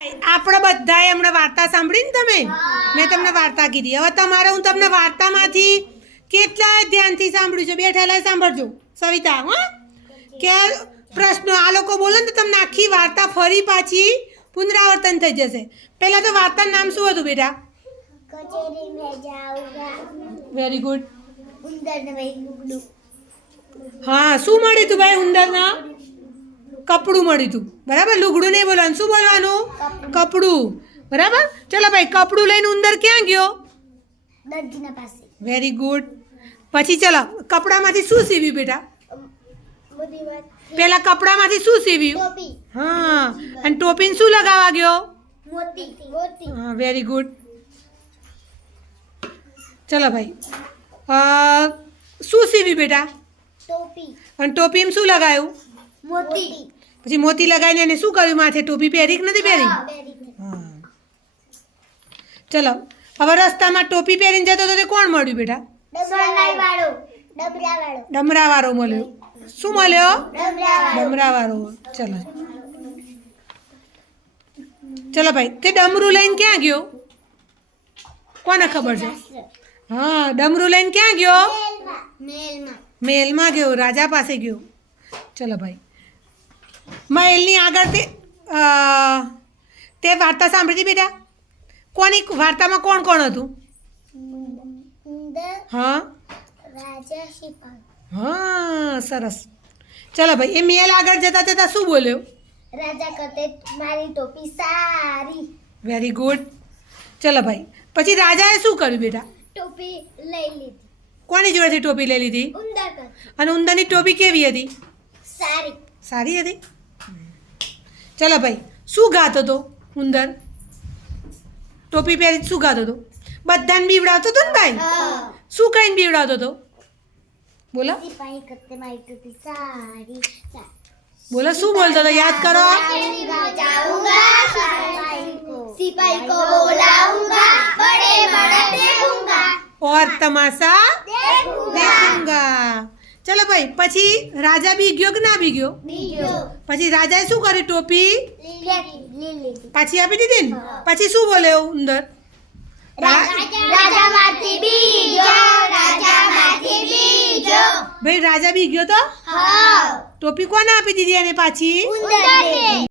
આપણે બધાએ હમણાં વાર્તા સાંભળી ને તમે મેં તમને વાર્તા કીધી હવે તમારે હું તમને વાર્તામાંથી કેટલાય ધ્યાનથી સાંભળ્યું છે બેઠેલા સાંભળજો સવિતા હા કે પ્રશ્નો આ લોકો બોલે ને તો તમને આખી વાર્તા ફરી પાછી પુનરાવર્તન થઈ જશે પહેલા તો વાર્તાનું નામ શું હતું બેટા કચેરી में जाऊंगा વેરી ગુડ ઉંદર ને ભાઈ લુગડું હા શું મળ્યું હતું ભાઈ ઉંદરના કપડું મળ્યું હતું બરાબર લુગડું નહીં બોલવાનું શું બોલવાનું કપડું બરાબર ચલો ભાઈ કપડું લઈને ઉંદર ક્યાં ગયો દર્જીના પાસે વેરી ગુડ પછી ચલો કપડામાંથી શું સીવ્યું બેટા બધી વાત પેલા કપડામાંથી શું સીવ્યું ટોપી હા અને ટોપીને શું લગાવવા ગયો મોતી મોતી હા વેરી ગુડ ચલો ભાઈ શું સીવ્યું બેટા ટોપી અને ટોપીમાં શું લગાવ્યું મોતી પછી મોતી લગાવીને એને શું કર્યું માથે ટોપી પહેરી કે નથી પહેરી હા ચલો હવે રસ્તામાં ટોપી પહેરીને જતો તો તે કોણ મળ્યું બેટા ડમરાવાળો મળ્યો શું મળ્યો ડમરાવાળો ચલો ચલો ભાઈ તે ડમરું લઈને ક્યાં ગયો કોને ખબર છે હા ડમરું લઈને ક્યાં ગયો મહેલમાં ગયો રાજા પાસે ગયો ચલો ભાઈ મહેલની આગળ તે વાર્તા સાંભળી હતી બેટા કોની વાર્તામાં કોણ કોણ હતું ઉંદર હા રાજા સિપાહી હા સરસ ચલો ભાઈ એ મહેલ આગળ જતા જતા શું બોલ્યો રાજા કહતે મારી ટોપી સારી વેરી ગુડ ચલો ભાઈ પછી રાજાએ શું કર્યું બેટા ટોપી લઈ લીધી કોની જોડેથી ટોપી લઈ લીધી ઉંદર કહતે અને ઉંદરની ટોપી કેવી હતી સારી સારી હતી ચલો ભાઈ શું ગાતો હતો ઉંદર ટોપી પહેરી શું ગાતો હતો બધાને બીવડાવતો હતો ને ભાઈ શું કહીને બીવડાવતો હતો બોલો સિપાહી કહતે મારી ટોપી સારી બોલો શું બોલતો હતો યાદ કરો सिपाही को बुलाऊंगा बड़े बड़ा देखूंगा और तमाशा देखूंगा ચલો ભાઈ પછી રાજા બી ગયો કે ના બી ગયો बीजो પછી રાજાએ શું કર્યું ટોપી લીલી પાછી આપી દીધી ને પછી શું બોલ્યો ઉંદર राजा माथी बीजो ભાઈ રાજા બી ગયો તો हाँ ટોપી કોને આપી દીધી એને પાછી उंदर